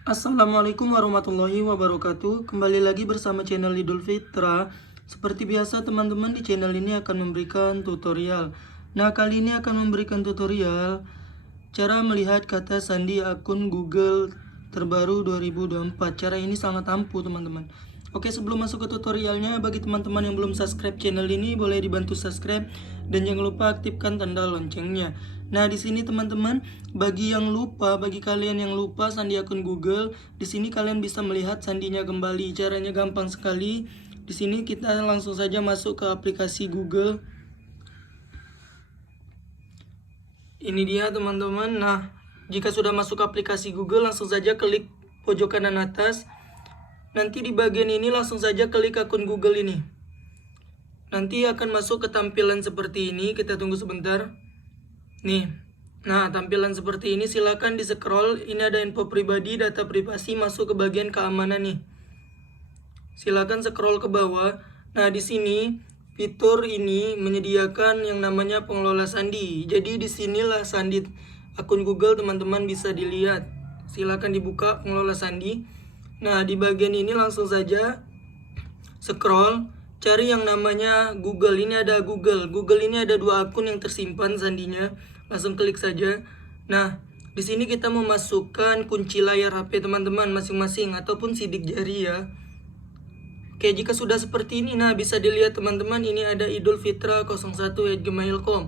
Assalamualaikum warahmatullahi wabarakatuh. Kembali lagi bersama channel Idul Fitra. Seperti biasa teman-teman, di channel ini akan memberikan tutorial. Nah, kali ini akan memberikan tutorial cara melihat kata sandi akun Google terbaru 2024. Cara ini sangat ampuh teman-teman. Oke, sebelum masuk ke tutorialnya, bagi teman-teman yang belum subscribe channel ini, boleh dibantu subscribe dan jangan lupa aktifkan tanda loncengnya. Nah, di sini teman-teman, bagi kalian yang lupa sandi akun Google, di sini kalian bisa melihat sandinya kembali. Caranya gampang sekali. Di sini kita langsung saja masuk ke aplikasi Google. Ini dia teman-teman. Nah, jika sudah masuk ke aplikasi Google, langsung saja klik pojok kanan atas. Nanti di bagian ini langsung saja klik akun Google ini. Nanti akan masuk ke tampilan seperti ini. Kita tunggu sebentar. Nih. Nah, tampilan seperti ini silakan di scroll. Ini ada info pribadi, data privasi, masuk ke bagian keamanan nih. Silakan scroll ke bawah. Nah, di sini fitur ini menyediakan yang namanya pengelola sandi. Jadi di sinilah sandi akun Google teman-teman bisa dilihat. Silakan dibuka pengelola sandi. Nah, di bagian ini langsung saja scroll, cari yang namanya Google. Ini ada Google. Google ini ada 2 akun yang tersimpan sandinya. Langsung klik saja. Nah, di sini kita memasukkan kunci layar HP teman-teman masing-masing ataupun sidik jari ya. Oke, jika sudah seperti ini, nah bisa dilihat teman-teman, ini ada idulfitra01@gmail.com,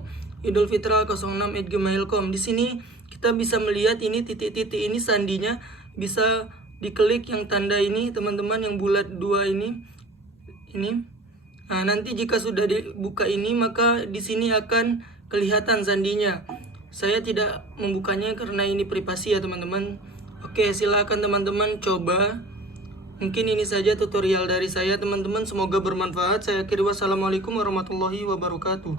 idulfitra06@gmail.com. Di sini kita bisa melihat ini titik-titik ini sandinya, bisa diklik yang tanda ini teman-teman, yang bulat 2 ini. Nah, nanti jika sudah dibuka ini, maka di sini akan kelihatan sandinya. Saya tidak membukanya karena ini privasi ya teman-teman. Oke, silakan teman-teman coba. Mungkin ini saja tutorial dari saya teman-teman, semoga bermanfaat. Saya akhiri, wassalamualaikum warahmatullahi wabarakatuh.